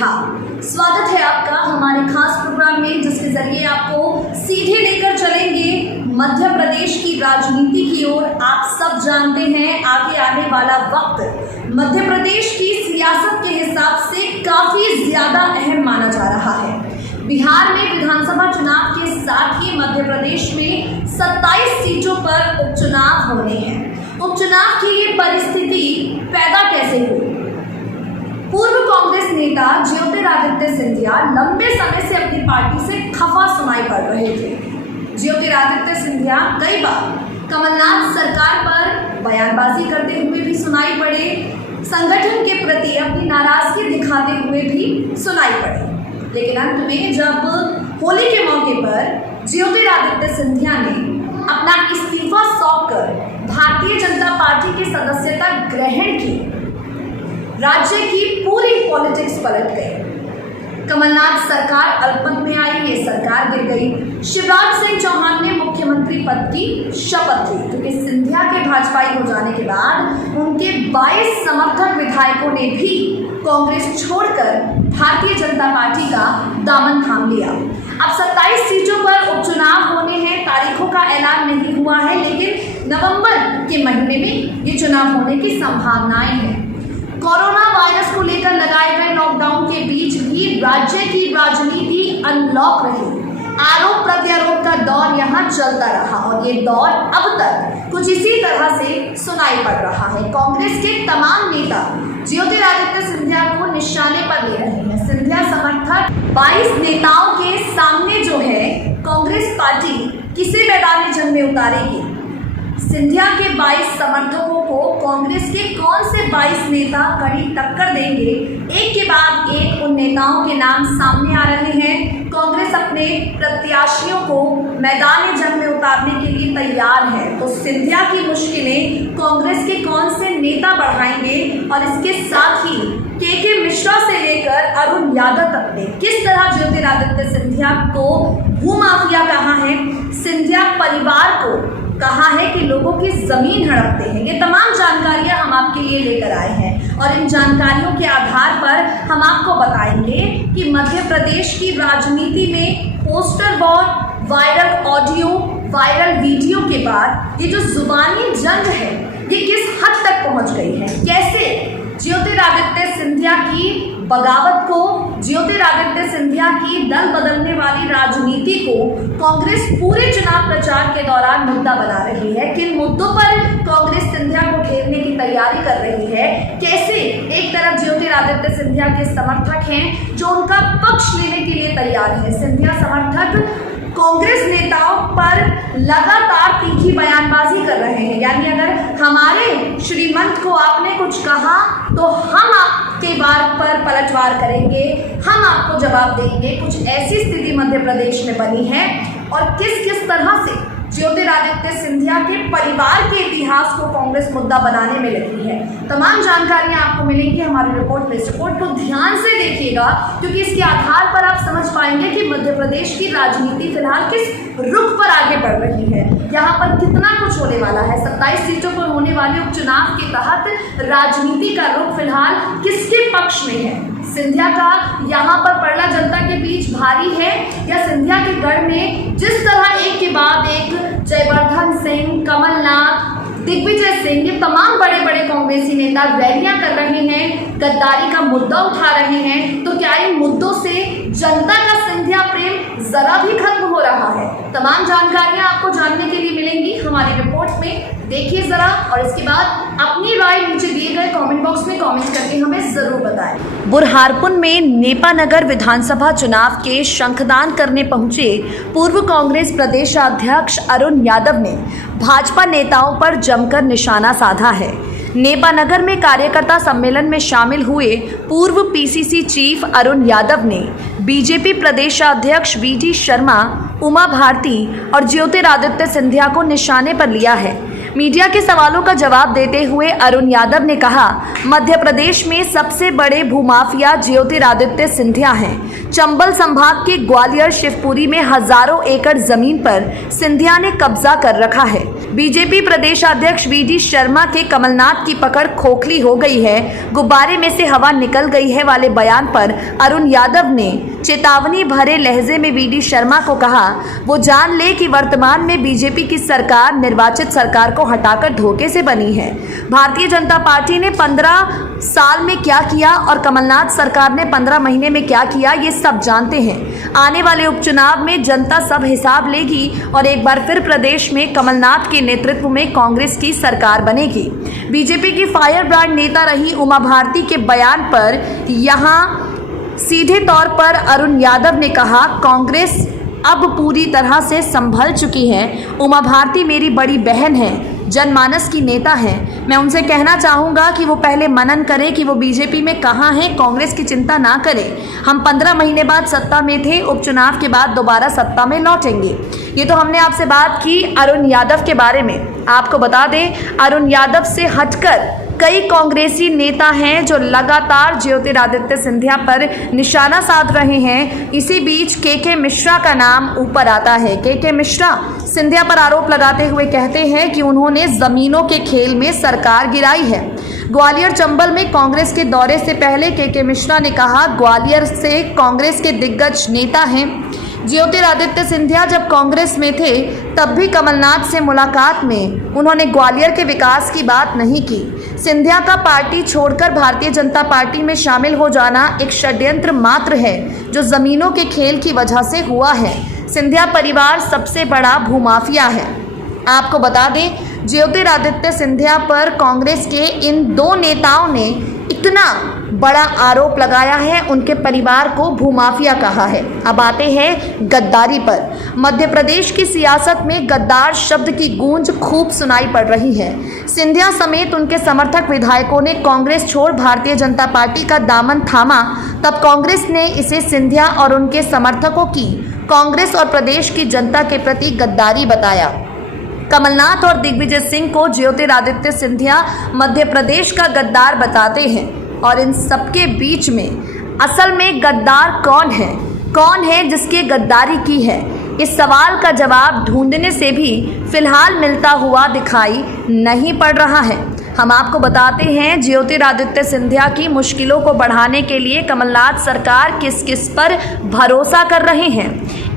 बिहार। स्वागत है आपका हमारे खास प्रोग्राम में, जिसके जरिए आपको सीधे लेकर चलेंगे मध्य प्रदेश की राजनीति की ओर। आप सब जानते हैं आगे आने वाला वक्त मध्य प्रदेश की सियासत के हिसाब से काफी ज्यादा अहम माना जा रहा है। बिहार में विधानसभा चुनाव के साथ ही मध्य प्रदेश में 27 सीटों पर उपचुनाव होने हैं। उपचुनाव की ये परिस्थिति पैदा कैसे हुई? पूर्व कांग्रेस नेता ज्योतिरादित्य सिंधिया लंबे समय से अपनी पार्टी से खफा सुनाई पड़ रहे थे। ज्योतिरादित्य सिंधिया कई बार कमलनाथ सरकार पर बयानबाजी करते हुए भी सुनाई पड़े, संगठन के प्रति अपनी नाराजगी दिखाते हुए भी सुनाई पड़े। लेकिन अंत में जब होली के मौके पर ज्योतिरादित्य सिंधिया ने अपना इस्तीफा सौंपकर भारतीय जनता पार्टी की सदस्यता ग्रहण की, राज्य की पूरी पॉलिटिक्स पलट गई। कमलनाथ सरकार अल्पमत में आई, ये सरकार गिर गई। शिवराज सिंह चौहान ने मुख्यमंत्री पद की शपथ ली, क्योंकि सिंधिया के भाजपाई हो जाने के बाद उनके 22 समर्थक विधायकों ने भी कांग्रेस छोड़कर भारतीय जनता पार्टी का दामन थाम लिया। अब 27 सीटों पर उपचुनाव होने हैं। तारीखों का ऐलान नहीं हुआ है, लेकिन नवंबर के महीने में ये चुनाव होने की संभावनाएं हैं। कोरोना वायरस को लेकर लगाए गए लॉकडाउन के बीच भी राज्य की राजनीति अनलॉक रही। आरोप प्रत्यारोप का दौर यहाँ चलता रहा और ये दौर अब तक कुछ इसी तरह से सुनाई पड़ रहा है। कांग्रेस के तमाम नेता ज्योतिरादित्य सिंधिया को निशाने पर ले रहे हैं। सिंधिया समर्थक 22 नेताओं के सामने जो है कांग्रेस पार्टी किसे मैदान जंग में उतारेगी? सिंधिया के 22 समर्थकों को कांग्रेस के कौन से 22 नेता कड़ी टक्कर देंगे? एक के बाद एक उन नेताओं के नाम सामने आ रहे हैं। कांग्रेस अपने प्रत्याशियों को मैदान जंग में उतारने के लिए तैयार है। तो सिंधिया की मुश्किलें कांग्रेस के कौन से नेता बढ़ाएंगे? और इसके साथ ही के मिश्रा से लेकर अरुण यादव तक ने किस तरह ज्योतिरादित्य सिंधिया को भूमाफिया कहा है, सिंधिया परिवार को कहा है कि लोगों की जमीन हड़पते हैं। ये तमाम जानकारियां हम आपके लिए लेकर आए हैं और इन जानकारियों के आधार पर हम आपको बताएंगे कि मध्य प्रदेश की राजनीति में poster war, viral audio, viral video के बाद ये जो जुबानी जंग है ये किस हद तक पहुंच गई है? कैसे ज्योतिरादित्य सिंधिया की बगावत को, ज्योतिरादित्य सिंधिया की दल बदलने वाली राजनीति को कांग्रेस पूरे चुनाव प्रचार के दौरान मुद्दा बना रही है? किन मुद्दों पर कांग्रेस सिंधिया को घेरने की तैयारी कर रही है? कैसे एक तरफ ज्योतिरादित्य सिंधिया के समर्थक हैं जो उनका पक्ष लेने के लिए तैयार है, सिंधिया समर्थक कांग्रेस नेताओं पर लगातार तीखी बयानबाजी कर रहे हैं। यानी अगर हमारे श्रीमंत को आपने कुछ कहा तो हम आपके वार पर पलटवार करेंगे, हम आपको जवाब देंगे। कुछ ऐसी स्थिति मध्य प्रदेश में बनी है और किस किस तरह से ज्योतिरादित्य सिंधिया के परिवार के इतिहास को कांग्रेस मुद्दा बनाने में लगी है। तमाम जानकारियां आपको मिलेंगी हमारी रिपोर्ट में। इस रिपोर्ट को ध्यान से देखिएगा, क्योंकि इसके आधार पर आप समझ पाएंगे कि मध्य प्रदेश की राजनीति फिलहाल किस रुख पर आगे बढ़ रही है, यहाँ पर कितना कुछ होने वाला है। 27 सीटों पर होने वाले उपचुनाव के तहत राजनीति का रुख फिलहाल किसके पक्ष में है? सिंधिया का यहाँ पर पड़ना जनता के बीच भारी है, या सिंधिया के गढ़ में जिस तरह एक के बाद एक जयवर्धन सिंह, कमलनाथ, दिग्विजय सिंह, ये तमाम बड़े बड़े कांग्रेसी नेता रैलियां कर रहे हैं, गद्दारी का मुद्दा उठा रहे हैं, तो क्या इन मुद्दों से जनता का सिंधिया प्रेम जरा भी खत्म हो रहा है? तमाम जानकारियां आपको जानने के लिए मिलेंगी हमारी रिपोर्ट में। देखिए जरा, और इसके बाद अपनी राय नीचे दिए गए कमेंट बॉक्स में कमेंट करके हमें जरूर बताएं। बुरहानपुर में नेपानगर विधानसभा चुनाव के शंखदान करने पहुंचे पूर्व कांग्रेस प्रदेशाध्यक्ष अरुण यादव ने भाजपा नेताओं पर जमकर निशाना साधा है। नेपानगर में कार्यकर्ता सम्मेलन में शामिल हुए पूर्व पीसीसी चीफ अरुण यादव ने बीजेपी प्रदेशाध्यक्ष वीटी शर्मा, उमा भारती और ज्योतिरादित्य सिंधिया को निशाने पर लिया है। मीडिया के सवालों का जवाब देते हुए अरुण यादव ने कहा, मध्य प्रदेश में सबसे बड़े भूमाफिया ज्योतिरादित्य सिंधिया हैं। चंबल संभाग के ग्वालियर शिवपुरी में हजारों एकड़ जमीन पर सिंधिया ने कब्जा कर रखा है। बीजेपी प्रदेश अध्यक्ष वी.डी. शर्मा के कमलनाथ की पकड़ खोखली हो गई है, गुब्बारे में से हवा निकल गई है वाले बयान पर अरुण यादव ने चेतावनी भरे लहजे में वी.डी. शर्मा को कहा, वो जान ले कि वर्तमान में बीजेपी की सरकार निर्वाचित सरकार को हटाकर धोखे से बनी है। भारतीय जनता पार्टी ने 15 साल में क्या किया और कमलनाथ सरकार ने 15 महीने में क्या किया, ये सब जानते हैं। आने वाले उपचुनाव में जनता सब हिसाब लेगी और एक बार फिर प्रदेश में कमलनाथ के नेतृत्व में कांग्रेस की सरकार बनेगी। बीजेपी की फायर ब्रांड नेता रही उमा भारती के बयान पर यहां सीधे तौर पर अरुण यादव ने कहा, कांग्रेस अब पूरी तरह से संभल चुकी है। उमा भारती मेरी बड़ी बहन है, जनमानस की नेता है। मैं उनसे कहना चाहूँगा कि वो पहले मनन करें कि वो बीजेपी में कहाँ हैं, कांग्रेस की चिंता ना करें। हम 15 महीने बाद सत्ता में थे, उपचुनाव के बाद दोबारा सत्ता में लौटेंगे। ये तो हमने आपसे बात की अरुण यादव के बारे में। आपको बता दें, अरुण यादव से हटकर कई कांग्रेसी नेता हैं जो लगातार ज्योतिरादित्य सिंधिया पर निशाना साध रहे हैं। इसी बीच के मिश्रा का नाम ऊपर आता है। के मिश्रा सिंधिया पर आरोप लगाते हुए कहते हैं कि उन्होंने जमीनों के खेल में सरकार गिराई है। ग्वालियर चंबल में कांग्रेस के दौरे से पहले के मिश्रा ने कहा, ग्वालियर से कांग्रेस के दिग्गज नेता हैं। ज्योतिरादित्य सिंधिया जब कांग्रेस में थे तब भी कमलनाथ से मुलाकात में उन्होंने ग्वालियर के विकास की बात नहीं की। सिंधिया का पार्टी छोड़कर भारतीय जनता पार्टी में शामिल हो जाना एक षड्यंत्र मात्र है जो जमीनों के खेल की वजह से हुआ है। सिंधिया परिवार सबसे बड़ा भूमाफिया है। आपको बता दें, ज्योतिरादित्य सिंधिया पर कांग्रेस के इन दो नेताओं ने इतना बड़ा आरोप लगाया है, उनके परिवार को भूमाफिया कहा है। अब आते हैं गद्दारी पर। मध्य प्रदेश की सियासत में गद्दार शब्द की गूंज खूब सुनाई पड़ रही है। सिंधिया समेत उनके समर्थक विधायकों ने कांग्रेस छोड़ भारतीय जनता पार्टी का दामन थामा, तब कांग्रेस ने इसे सिंधिया और उनके समर्थकों की कांग्रेस और प्रदेश की जनता के प्रति गद्दारी बताया। कमलनाथ और दिग्विजय सिंह को ज्योतिरादित्य सिंधिया मध्य प्रदेश का गद्दार बताते हैं और इन सबके बीच में असल में गद्दार कौन है? कौन है जिसके गद्दारी की है? इस सवाल का जवाब ढूंढने से भी फिलहाल मिलता हुआ दिखाई नहीं पड़ रहा है। हम आपको बताते हैं, ज्योतिरादित्य सिंधिया की मुश्किलों को बढ़ाने के लिए कमलनाथ सरकार किस किस पर भरोसा कर रहे हैं।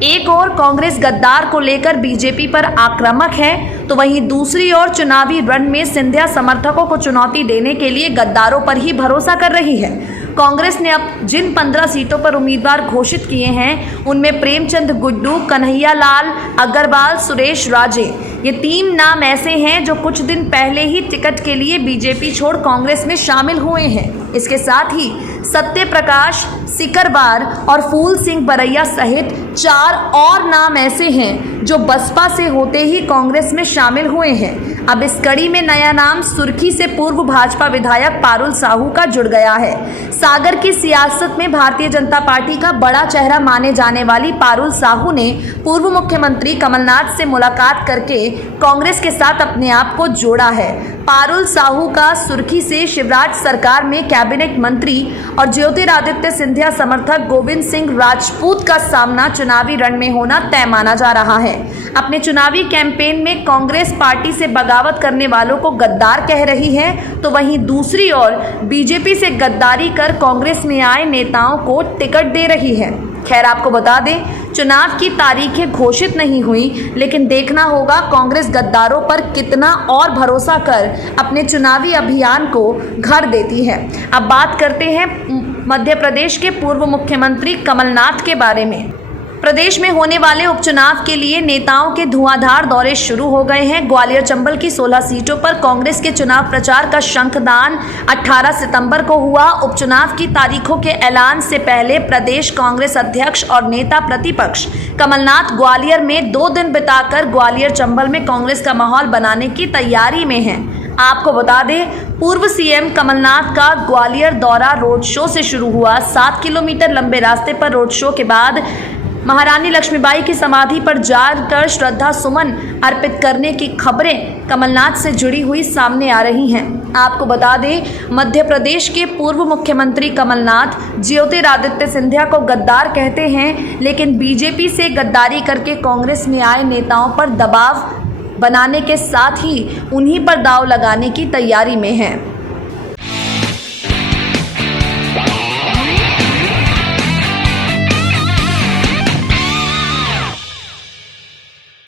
एक ओर कांग्रेस गद्दार को लेकर बीजेपी पर आक्रामक है, तो वहीं दूसरी ओर चुनावी रण में सिंधिया समर्थकों को चुनौती देने के लिए गद्दारों पर ही भरोसा कर रही है। कांग्रेस ने अब जिन 15 सीटों पर उम्मीदवार घोषित किए हैं, उनमें प्रेमचंद गुड्डू, कन्हैया लाल अग्रवाल, सुरेश राजे, ये 3 नाम ऐसे हैं जो कुछ दिन पहले ही टिकट के लिए बीजेपी छोड़ कांग्रेस में शामिल हुए हैं। इसके साथ ही सत्य प्रकाश सिकरवार और फूल सिंह बरैया सहित 4 और नाम ऐसे हैं जो बसपा से होते ही कांग्रेस में शामिल हुए हैं। अब इस कड़ी में नया नाम सुर्खी से पूर्व भाजपा विधायक पारुल साहू का जुड़ गया है। सागर की सियासत में भारतीय जनता पार्टी का बड़ा चेहरा माने जाने वाली पारुल साहू ने पूर्व मुख्यमंत्री कमलनाथ से मुलाकात करके कांग्रेस के साथ अपने आप को जोड़ा है। पारुल साहू का सुर्खी से शिवराज सरकार में कैबिनेट मंत्री और ज्योतिरादित्य सिंधिया समर्थक गोविंद सिंह राजपूत का सामना चुनावी रण में होना तय माना जा रहा है। अपने चुनावी कैंपेन में कांग्रेस पार्टी से बगावत करने वालों को गद्दार कह रही है, तो वहीं दूसरी ओर बीजेपी से गद्दारी कर कांग्रेस में आए नेताओं को टिकट दे रही है। खैर, आपको बता दें, चुनाव की तारीखें घोषित नहीं हुई, लेकिन देखना होगा कांग्रेस गद्दारों पर कितना और भरोसा कर अपने चुनावी अभियान को घर देती है। अब बात करते हैं मध्य प्रदेश के पूर्व मुख्यमंत्री कमलनाथ के बारे में। प्रदेश में होने वाले उपचुनाव के लिए नेताओं के धुआंधार दौरे शुरू हो गए हैं। ग्वालियर चंबल की 16 सीटों पर कांग्रेस के चुनाव प्रचार का शंखदान 18 सितंबर को हुआ। उपचुनाव की तारीखों के ऐलान से पहले प्रदेश कांग्रेस अध्यक्ष और नेता प्रतिपक्ष कमलनाथ ग्वालियर में 2 दिन बिताकर ग्वालियर चंबल में कांग्रेस का माहौल बनाने की तैयारी में हैं। आपको बता दें, पूर्व सीएम कमलनाथ का ग्वालियर दौरा रोड शो से शुरू हुआ। 7 किलोमीटर लंबे रास्ते पर रोड शो के बाद महारानी लक्ष्मीबाई की समाधि पर जाकर श्रद्धा सुमन अर्पित करने की खबरें कमलनाथ से जुड़ी हुई सामने आ रही हैं। आपको बता दें, मध्य प्रदेश के पूर्व मुख्यमंत्री कमलनाथ ज्योतिरादित्य सिंधिया को गद्दार कहते हैं, लेकिन बीजेपी से गद्दारी करके कांग्रेस में आए नेताओं पर दबाव बनाने के साथ ही उन्हीं पर दांव लगाने की तैयारी में हैं।